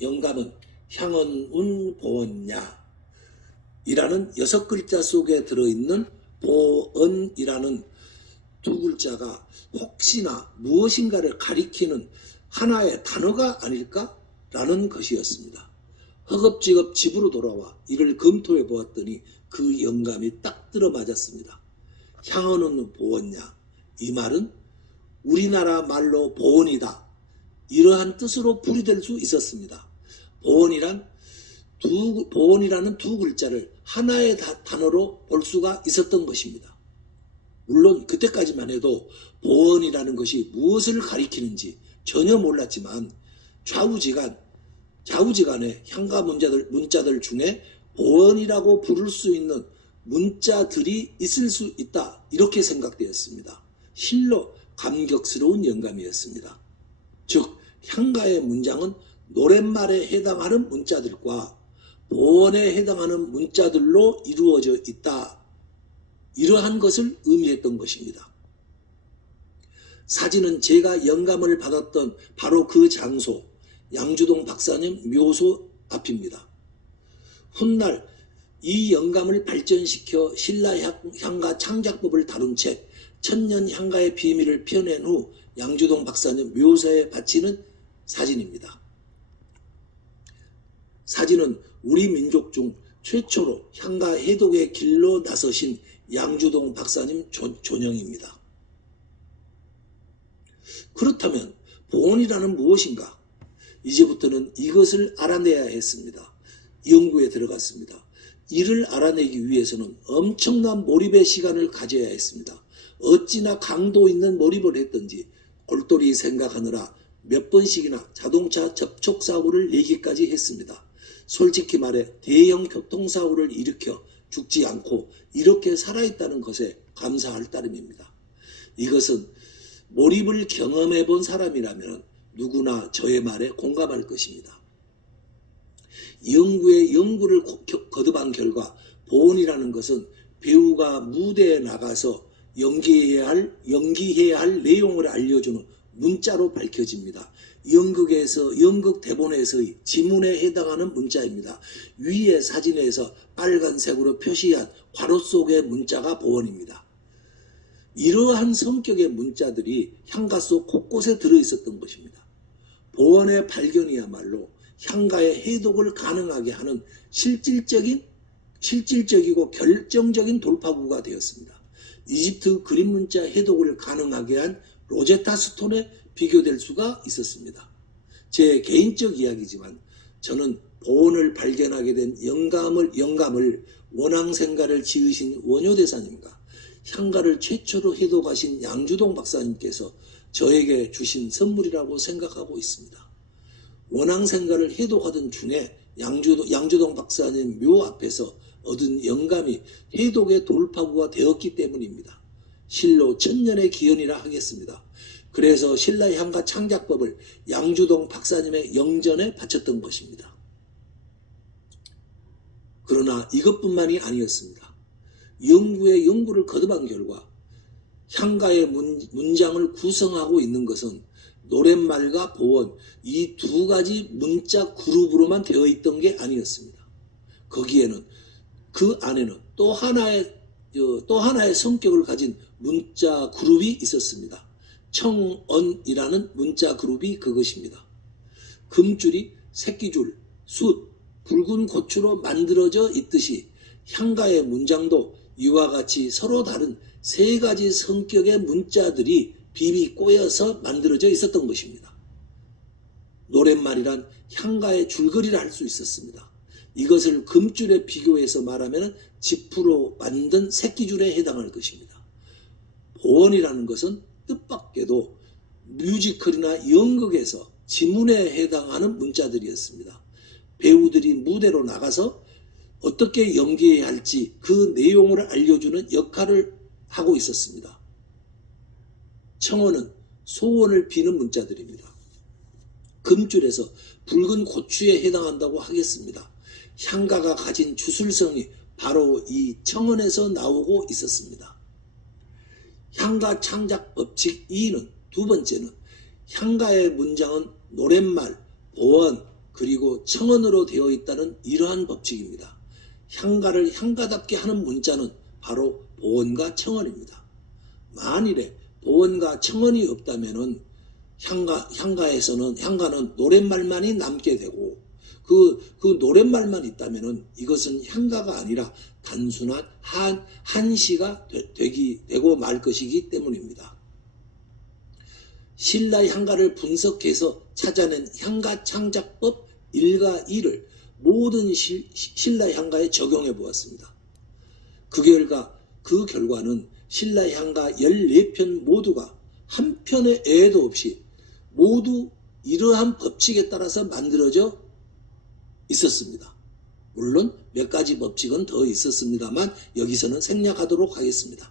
영감은 향언운 보언야 이라는 6글자 속에 들어있는 보언이라는 두 글자가 혹시나 무엇인가를 가리키는 하나의 단어가 아닐까라는 것이었습니다. 허겁지겁 집으로 돌아와 이를 검토해 보았더니 그 영감이 딱 들어맞았습니다. 향언은 보언야, 이 말은 우리나라 말로 보언이다, 이러한 뜻으로 풀이될 수 있었습니다. 보언이라는 두 글자를 하나의 단어로 볼 수가 있었던 것입니다. 물론 그때까지만 해도 보언이라는 것이 무엇을 가리키는지 전혀 몰랐지만 좌우지간에 향가 문자들 중에 보언이라고 부를 수 있는 문자들이 있을 수 있다, 이렇게 생각되었습니다. 실로 감격스러운 영감이었습니다. 즉 향가의 문장은 노랫말에 해당하는 문자들과 보언에 해당하는 문자들로 이루어져 있다, 이러한 것을 의미했던 것입니다. 사진은 제가 영감을 받았던 바로 그 장소, 양주동 박사님 묘소 앞입니다. 훗날 이 영감을 발전시켜 신라향가 창작법을 다룬 책 천년향가의 비밀을 펴낸 후 양주동 박사님 묘소에 바치는 사진입니다. 사진은 우리 민족 중 최초로 향가 해독의 길로 나서신 양주동 박사님 존영입니다. 그렇다면 보언이라는 무엇인가? 이제부터는 이것을 알아내야 했습니다. 연구에 들어갔습니다. 이를 알아내기 위해서는 엄청난 몰입의 시간을 가져야 했습니다. 어찌나 강도 있는 몰입을 했던지 골똘히 생각하느라 몇 번씩이나 자동차 접촉사고를 내기까지 했습니다. 솔직히 말해 대형 교통사고를 일으켜 죽지 않고 이렇게 살아있다는 것에 감사할 따름입니다. 이것은 몰입을 경험해 본 사람이라면 누구나 저의 말에 공감할 것입니다. 연구를 거듭한 결과 보언이라는 것은 배우가 무대에 나가서 연기해야 할 내용을 알려주는 문자로 밝혀집니다. 연극 대본에서의 지문에 해당하는 문자입니다. 위의 사진에서 빨간색으로 표시한 괄호 속의 문자가 보언입니다. 이러한 성격의 문자들이 향가 속 곳곳에 들어있었던 것입니다. 보언의 발견이야말로 향가의 해독을 가능하게 하는 실질적이고 결정적인 돌파구가 되었습니다. 이집트 그림 문자 해독을 가능하게 한 로제타 스톤에 비교될 수가 있었습니다. 제 개인적 이야기지만 저는 보언을 발견하게 된 영감을 원앙생가를 지으신 원효대사님과 향가를 최초로 해독하신 양주동 박사님께서 저에게 주신 선물이라고 생각하고 있습니다. 원앙생가를 해독하던 중에 양주동 박사님 묘 앞에서 얻은 영감이 해독의 돌파구가 되었기 때문입니다. 실로 천년의 기원이라 하겠습니다. 그래서 신라향가 창작법을 양주동 박사님의 영전에 바쳤던 것입니다. 그러나 이것뿐만이 아니었습니다. 연구를 거듭한 결과 향가의 문장을 구성하고 있는 것은 노랫말과 보언, 이 두 가지 문자 그룹으로만 되어 있던 게 아니었습니다. 거기에는 그 안에는 또 하나의 성격을 가진 문자 그룹이 있었습니다. 청언이라는 문자 그룹이 그것입니다. 금줄이 새끼줄, 숫, 붉은 고추로 만들어져 있듯이 향가의 문장도 이와 같이 서로 다른 세 가지 성격의 문자들이 비비 꼬여서 만들어져 있었던 것입니다. 노랫말이란 향가의 줄거리를 할 수 있었습니다. 이것을 금줄에 비교해서 말하면 지프로 만든 새끼줄에 해당할 것입니다. 보언이라는 것은 뜻밖에도 뮤지컬이나 연극에서 지문에 해당하는 문자들이었습니다. 배우들이 무대로 나가서 어떻게 연기해야 할지 그 내용을 알려주는 역할을 하고 있었습니다. 청언은 소원을 비는 문자들입니다. 금줄에서 붉은 고추에 해당한다고 하겠습니다. 향가가 가진 주술성이 바로 이 청언에서 나오고 있었습니다. 향가 창작 법칙 2는 두 번째는 향가의 문장은 노랫말, 보언, 그리고 청원으로 되어 있다는 이러한 법칙입니다. 향가를 향가답게 하는 문자는 바로 보원과 청원입니다. 만일에 보원과 청원이 없다면은 향가는 노랫말만이 남게 되고 그 노랫말만 있다면은 이것은 향가가 아니라 단순한 한시가 되고 말 것이기 때문입니다. 신라 향가를 분석해서 찾아낸 향가 창작법 1과 2를 모든 신라 향가에 적용해 보았습니다. 그 결과는 신라 향가 14편 모두가 한 편의 애도 없이 모두 이러한 법칙에 따라서 만들어져 있었습니다. 물론 몇 가지 법칙은 더 있었습니다만 여기서는 생략하도록 하겠습니다.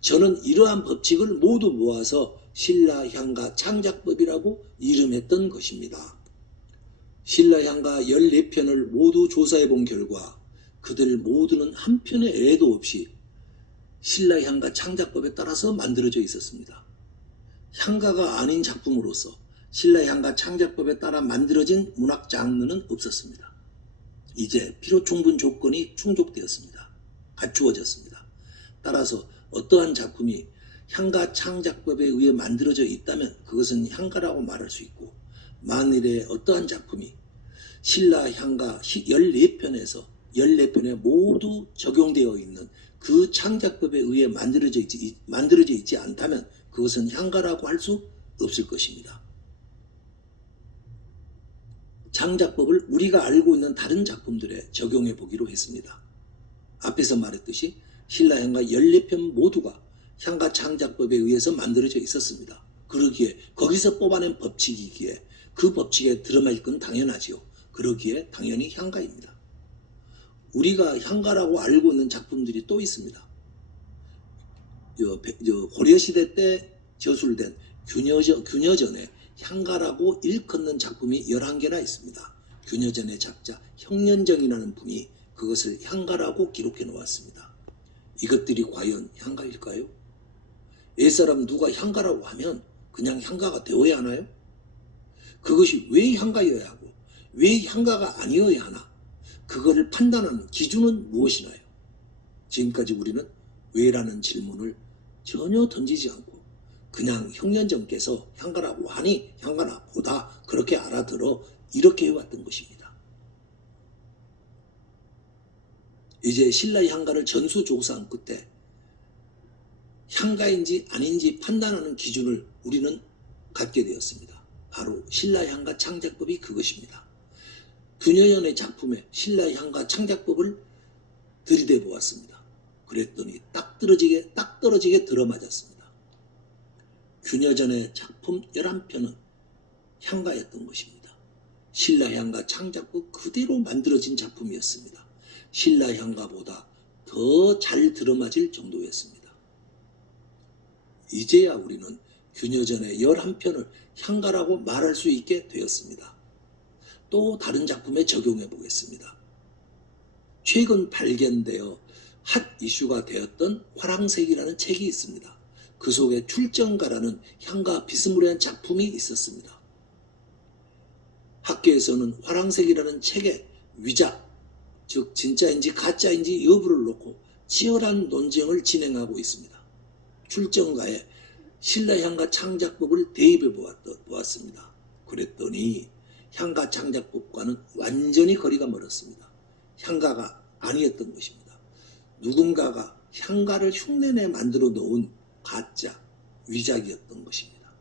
저는 이러한 법칙을 모두 모아서 신라향가 창작법이라고 이름했던 것입니다. 신라향가 14편을 모두 조사해 본 결과 그들 모두는 한 편의 애도 없이 신라향가 창작법에 따라서 만들어져 있었습니다. 향가가 아닌 작품으로서 신라향가 창작법에 따라 만들어진 문학 장르는 없었습니다. 이제 필요 충분 조건이 충족되었습니다. 갖추어졌습니다. 따라서 어떠한 작품이 향가 창작법에 의해 만들어져 있다면 그것은 향가라고 말할 수 있고, 만일에 어떠한 작품이 신라향가 14편에 모두 적용되어 있는 그 창작법에 의해 만들어져 있지 않다면 그것은 향가라고 할 수 없을 것입니다. 창작법을 우리가 알고 있는 다른 작품들에 적용해 보기로 했습니다. 앞에서 말했듯이 신라향가 14편 모두가 향가 창작법에 의해서 만들어져 있었습니다. 그러기에 거기서 뽑아낸 법칙이기에 그 법칙에 들어맞을 건 당연하지요. 그러기에 당연히 향가입니다. 우리가 향가라고 알고 있는 작품들이 또 있습니다. 고려시대 때 저술된 균여전에 향가라고 일컫는 작품이 11개나 있습니다. 균여전의 작자 형년정이라는 분이 그것을 향가라고 기록해 놓았습니다. 이것들이 과연 향가일까요? 옛사람 누가 향가라고 하면 그냥 향가가 되어야 하나요? 그것이 왜 향가여야 하고 왜 향가가 아니어야 하나? 그거를 판단하는 기준은 무엇이나요? 지금까지 우리는 왜라는 질문을 전혀 던지지 않고 그냥 형년정께서 향가라고 하니 향가나 보다 그렇게 알아들어 이렇게 해왔던 것입니다. 이제 신라의 향가를 전수조사한 끝에 향가인지 아닌지 판단하는 기준을 우리는 갖게 되었습니다. 바로 신라의 향가 창작법이 그것입니다. 균여전의 작품에 신라의 향가 창작법을 들이대 보았습니다. 그랬더니 딱 떨어지게 들어맞았습니다. 균여전의 작품 11편은 향가였던 것입니다. 신라향가 창작법 그대로 만들어진 작품이었습니다. 신라향가보다 더 잘 들어맞을 정도였습니다. 이제야 우리는 균여전의 11편을 향가라고 말할 수 있게 되었습니다. 또 다른 작품에 적용해 보겠습니다. 최근 발견되어 핫 이슈가 되었던 화랑색이라는 책이 있습니다. 그 속에 출정가라는 향가 비스무리한 작품이 있었습니다. 학계에서는 화랑색이라는 책의 위작, 즉 진짜인지 가짜인지 여부를 놓고 치열한 논쟁을 진행하고 있습니다. 출정가에 신라향가 창작법을 대입해 보았습니다. 그랬더니 향가 창작법과는 완전히 거리가 멀었습니다. 향가가 아니었던 것입니다. 누군가가 향가를 흉내내 만들어 놓은 가짜, 위작이었던 것입니다.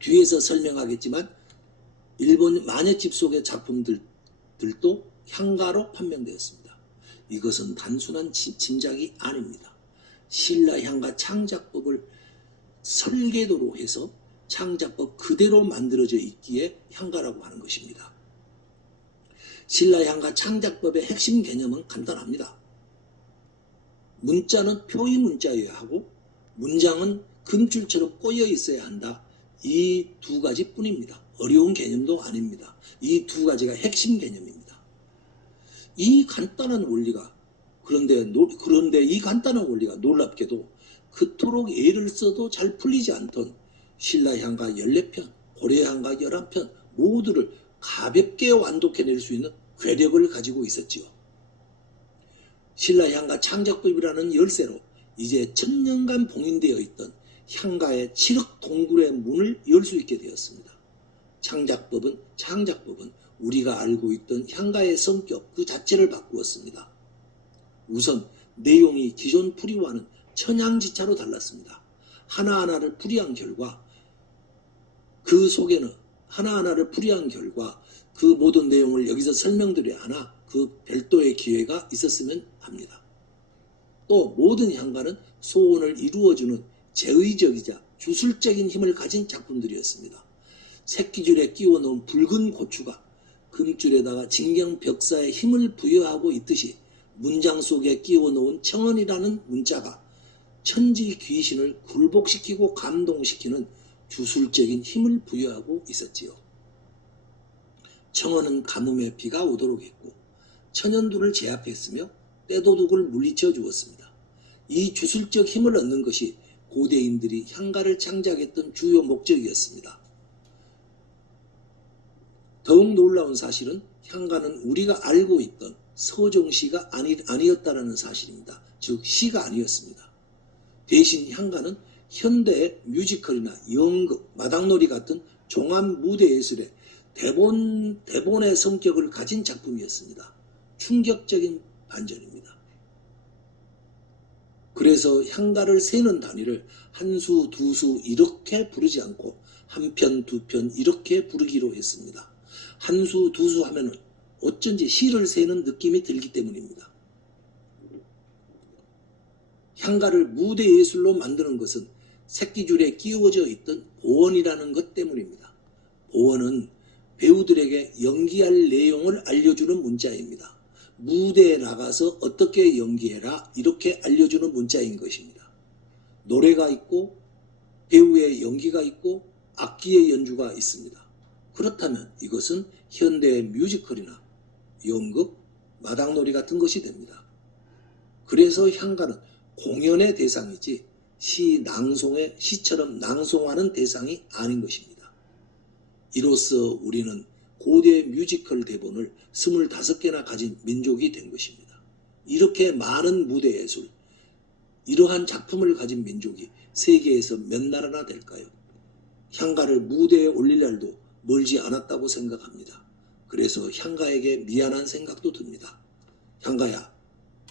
뒤에서 설명하겠지만 일본 마녀집 속의 작품들도 향가로 판명되었습니다. 이것은 단순한 짐작이 아닙니다. 신라향가 창작법을 설계도로 해서 창작법 그대로 만들어져 있기에 향가라고 하는 것입니다. 신라향가 창작법의 핵심 개념은 간단합니다. 문자는 표의 문자여야 하고 문장은 금줄처럼 꼬여 있어야 한다. 이 두 가지 뿐입니다. 어려운 개념도 아닙니다. 이 두 가지가 핵심 개념입니다. 이 간단한 원리가 그런데 이 간단한 원리가 놀랍게도 그토록 애를 써도 잘 풀리지 않던 신라향가 14편, 고려향가 11편 모두를 가볍게 완독해낼 수 있는 괴력을 가지고 있었지요. 신라향가 창작법이라는 열쇠로 이제 천년간 봉인되어 있던 향가의 7억 동굴의 문을 열 수 있게 되었습니다. 창작법은 우리가 알고 있던 향가의 성격 그 자체를 바꾸었습니다. 우선 내용이 기존 풀이와는 천양지차로 달랐습니다. 하나하나를 풀이한 결과 그 속에는 그 모든 내용을 여기서 설명드려야 하나 그 별도의 기회가 있었으면 합니다. 또 모든 향가는 소원을 이루어주는 제의적이자 주술적인 힘을 가진 작품들이었습니다. 새끼줄에 끼워 넣은 붉은 고추가 금줄에다가 진경벽사의 힘을 부여하고 있듯이 문장 속에 끼워 넣은 청언이라는 문자가 천지 귀신을 굴복시키고 감동시키는 주술적인 힘을 부여하고 있었지요. 청언은 가뭄에 비가 오도록 했고 천연두를 제압했으며 떼도둑을 물리쳐 주었습니다. 이 주술적 힘을 얻는 것이 고대인들이 향가를 창작했던 주요 목적이었습니다. 더욱 놀라운 사실은 향가는 우리가 알고 있던 서정시가 아니었다는 사실입니다. 즉 시가 아니었습니다. 대신 향가는 현대의 뮤지컬이나 연극, 마당놀이 같은 종합 무대예술의 대본의 성격을 가진 작품이었습니다. 충격적인 반전입니다. 그래서 향가를 세는 단위를 한 수, 두 수 이렇게 부르지 않고 한 편, 두 편 이렇게 부르기로 했습니다. 한 수, 두 수 하면은 어쩐지 시를 세는 느낌이 들기 때문입니다. 향가를 무대 예술로 만드는 것은 새끼줄에 끼워져 있던 보원이라는 것 때문입니다. 보원은 배우들에게 연기할 내용을 알려주는 문자입니다. 무대에 나가서 어떻게 연기해라 이렇게 알려주는 문자인 것입니다. 노래가 있고 배우의 연기가 있고 악기의 연주가 있습니다. 그렇다면 이것은 현대의 뮤지컬이나 연극, 마당놀이 같은 것이 됩니다. 그래서 향가는 공연의 대상이지 시처럼 낭송하는 대상이 아닌 것입니다. 이로써 우리는 고대 뮤지컬 대본을 25개나 가진 민족이 된 것입니다. 이렇게 많은 무대 예술, 이러한 작품을 가진 민족이 세계에서 몇 나라나 될까요? 향가를 무대에 올릴 날도 멀지 않았다고 생각합니다. 그래서 향가에게 미안한 생각도 듭니다. 향가야,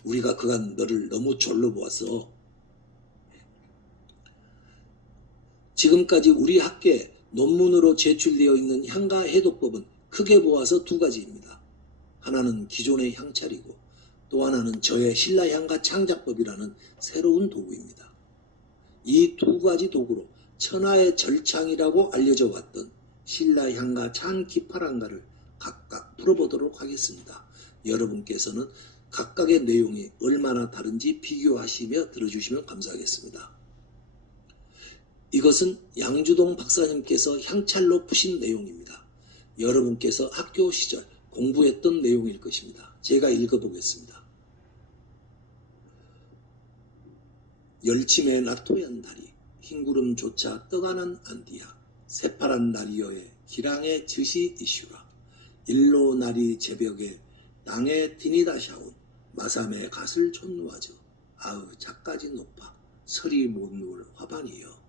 우리가 그간 너를 너무 졸로 보았어. 지금까지 우리 학계에 논문으로 제출되어 있는 향가 해독법은 크게 보아서 두 가지입니다. 하나는 기존의 향찰이고 또 하나는 저의 신라향가 창작법이라는 새로운 도구입니다. 이 두 가지 도구로 천하의 절창이라고 알려져 왔던 신라향가 찬기파랑가를 각각 풀어보도록 하겠습니다. 여러분께서는 각각의 내용이 얼마나 다른지 비교하시며 들어주시면 감사하겠습니다. 이것은 양주동 박사님께서 향찰로 푸신 내용입니다. 여러분께서 학교 시절 공부했던 내용일 것입니다. 제가 읽어보겠습니다. 열침의 나토연 다리, 흰구름조차 떠가는 안디야, 새파란 나리여의 기랑의 즉시 이슈라, 일로 나리 제벽에 땅에 디니다 샤운, 마삼의 갓을 촌와저, 아으 작까지 높아, 설이 못 누울 화반이여.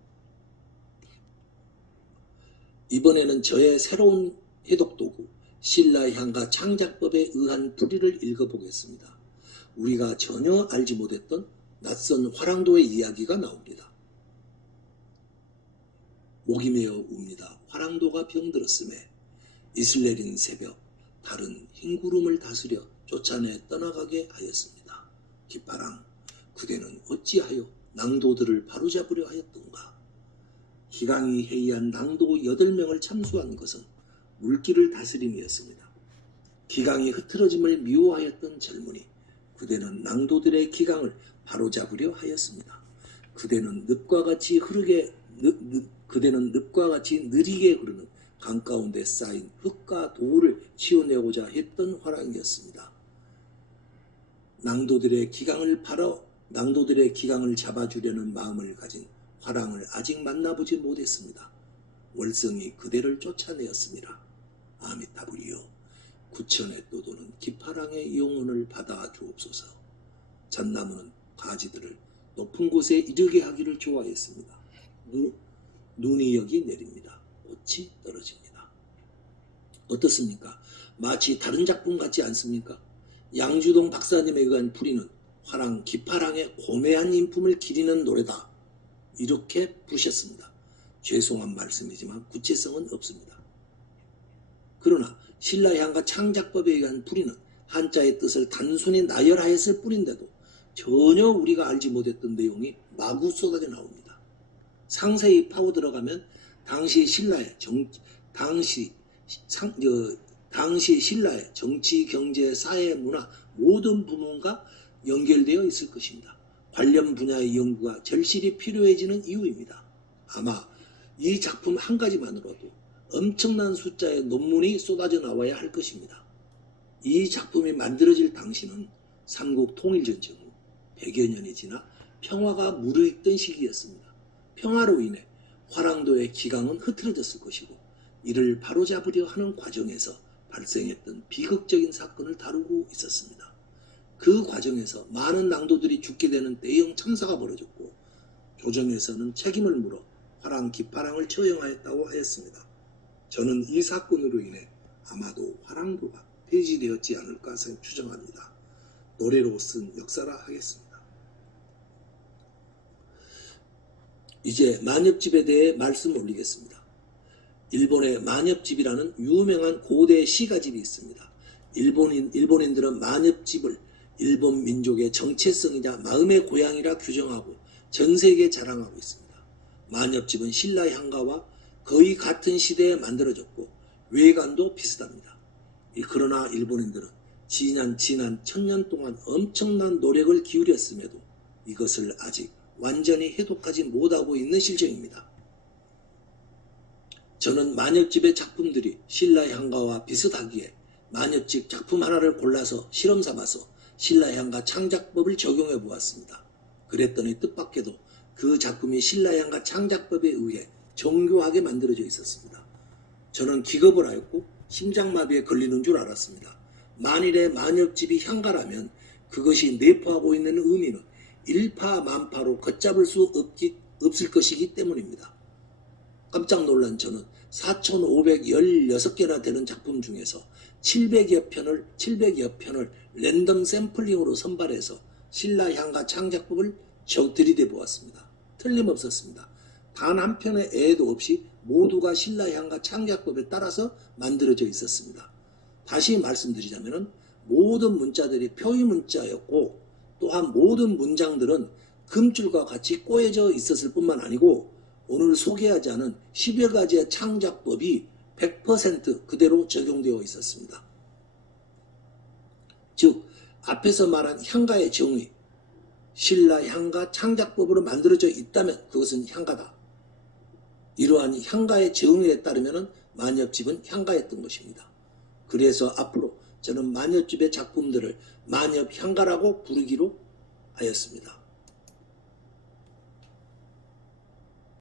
이번에는 저의 새로운 해독도구 신라향가 창작법에 의한 풀이를 읽어보겠습니다. 우리가 전혀 알지 못했던 낯선 화랑도의 이야기가 나옵니다. 목이 메어 웁니다. 화랑도가 병들었음에 이슬 내린 새벽 달은 흰구름을 다스려 쫓아내 떠나가게 하였습니다. 기파랑, 그대는 어찌하여 낭도들을 바로잡으려 하였던가? 기강이 해이한 낭도 8명을 참수한 것은 물길을 다스림이었습니다. 기강이 흐트러짐을 미워하였던 젊은이, 그대는 낭도들의 기강을 바로잡으려 하였습니다. 그대는 늪과 같이 느리게 흐르는 강 가운데 쌓인 흙과 돌을 치워내고자 했던 화랑이었습니다. 낭도들의 기강을 잡아주려는 마음을 가진 화랑을 아직 만나보지 못했습니다. 월성이 그대를 쫓아내었습니다. 아미타불이여 구천에 떠도는 기파랑의 영혼을 받아 주옵소서. 잣나무는 가지들을 높은 곳에 이르게 하기를 좋아했습니다. 눈이 여기 내립니다. 꽃이 떨어집니다. 어떻습니까? 마치 다른 작품 같지 않습니까? 양주동 박사님에 의한 풀이는 화랑 기파랑의 고매한 인품을 기리는 노래다. 이렇게 부르셨습니다. 죄송한 말씀이지만 구체성은 없습니다. 그러나 신라향가 창작법에 의한 풀이는 한자의 뜻을 단순히 나열하였을 뿐인데도 전혀 우리가 알지 못했던 내용이 마구 쏟아져 나옵니다. 상세히 파고 들어가면 당시 신라의 정치, 경제, 사회, 문화 모든 부문과 연결되어 있을 것입니다. 관련 분야의 연구가 절실히 필요해지는 이유입니다. 아마 이 작품 한 가지만으로도 엄청난 숫자의 논문이 쏟아져 나와야 할 것입니다. 이 작품이 만들어질 당시는 삼국 통일전 전후 100여 년이 지나 평화가 무르익던 시기였습니다. 평화로 인해 화랑도의 기강은 흐트러졌을 것이고 이를 바로잡으려 하는 과정에서 발생했던 비극적인 사건을 다루고 있었습니다. 그 과정에서 많은 낭도들이 죽게 되는 대형 참사가 벌어졌고 조정에서는 책임을 물어 화랑 기파랑을 처형하였다고 하였습니다. 저는 이 사건으로 인해 아마도 화랑도가 폐지되었지 않을까 추정합니다. 노래로 쓴 역사라 하겠습니다. 이제 만엽집에 대해 말씀 올리겠습니다. 일본의 만엽집이라는 유명한 고대 시가집이 있습니다. 일본인들은 만엽집을 일본 민족의 정체성이자 마음의 고향이라 규정하고 전 세계에 자랑하고 있습니다. 만엽집은 신라 향가와 거의 같은 시대에 만들어졌고 외관도 비슷합니다. 그러나 일본인들은 지난 1000년 동안 엄청난 노력을 기울였음에도 이것을 아직 완전히 해독하지 못하고 있는 실정입니다. 저는 만엽집의 작품들이 신라 향가와 비슷하기에 만엽집 작품 하나를 골라서 실험 삼아서 신라 향가 창작법을 적용해 보았습니다. 그랬더니 뜻밖에도 그 작품이 신라 향가 창작법에 의해 정교하게 만들어져 있었습니다. 저는 기겁을 하였고 심장마비에 걸리는 줄 알았습니다. 만일에 만엽집이 향가라면 그것이 내포하고 있는 의미는 일파만파로 걷잡을 수 없을 것이기 때문입니다. 깜짝 놀란 저는 4,516개나 되는 작품 중에서 700여 편을 랜덤 샘플링으로 선발해서 신라 향가 창작법을 들이대 보았습니다. 틀림없었습니다. 단 한 편의 애도 없이 모두가 신라 향가 창작법에 따라서 만들어져 있었습니다. 다시 말씀드리자면 모든 문자들이 표의 문자였고 또한 모든 문장들은 금줄과 같이 꼬여져 있었을 뿐만 아니고 오늘 소개하지 않은 10여 가지의 창작법이 100% 그대로 적용되어 있었습니다. 즉 앞에서 말한 향가의 정의, 신라 향가 창작법으로 만들어져 있다면 그것은 향가다. 이러한 향가의 정의에 따르면 만엽집은 향가였던 것입니다. 그래서 앞으로 저는 만엽집의 작품들을 만엽향가라고 부르기로 하였습니다.